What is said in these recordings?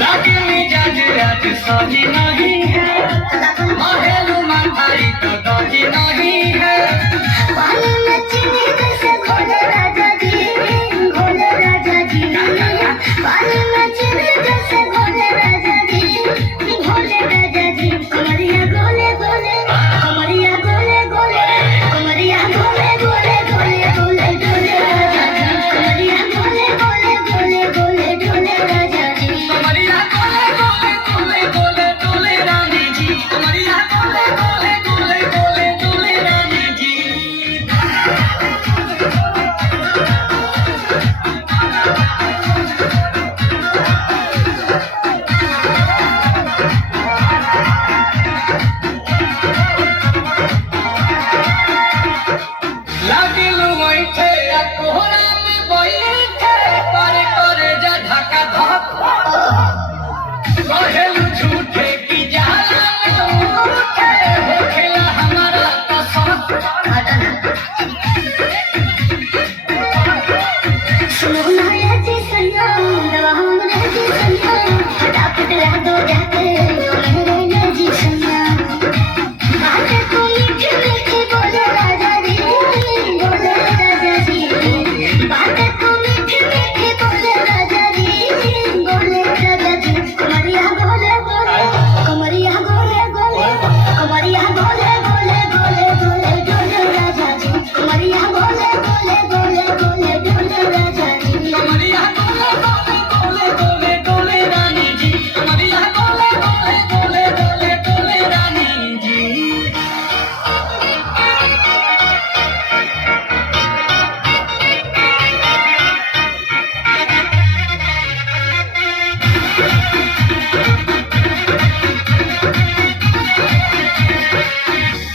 लागे मिजाज आज सही नहीं है, महलू मंदारी तो दही नहीं है। पानी में चीनी जैसे घोले राजा जी, घोले राजा जी। पानी में चीनी जैसे घोले राजा जी, घोले राजा जी। कमरिया गोले गोले, कमरिया गोले गोले, कमरिया गोले गोले गोले गोले डोले राजा जी। कमरिया गोले गोले गोले गोले डोले राजा जी। कमरिया गोले गोले गोले गोले डोले रानी जी, कमरिया गोले गोले गोले गोले डोले रानी जी। लागिलू बैठे या कोहरा में बैठे, करे करे जा धक्का धक। कहेलू झूठे की जाला में उठे, होखेला हमारा कसक। सुनो ना ये जी सैया, दवा हमरे जी सैया, फटाफट ला दो जाके मेरे ये जी सैया। बातें तो मीठी मीठी बोले राजा जी, बोले राजा जी। बातें तो मीठी मीठी बोले राजा जी, बोले राजा जी। कमरिया गोले गोले, कमरिया गोले गोले, कमरिया गोले गोले गोले गोले डोले राजा जी। कमरिया गोले गोले गोले गोले डोले राजा जी। कमरिया गोले गोले गोले गोले डोले रानी जी, कमरिया गोले गोले गोले गोले डोले रानी जी।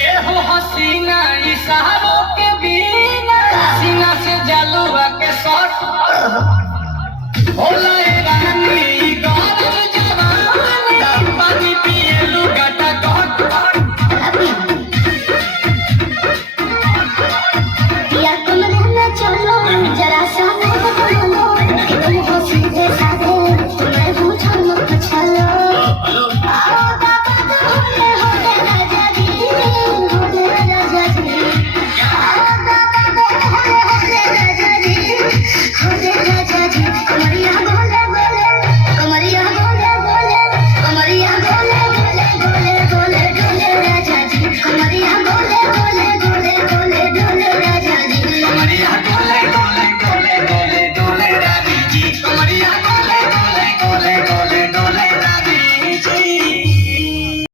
एहो हसीना इशारों के बिना, सीना से जलुआ के शॉट होला।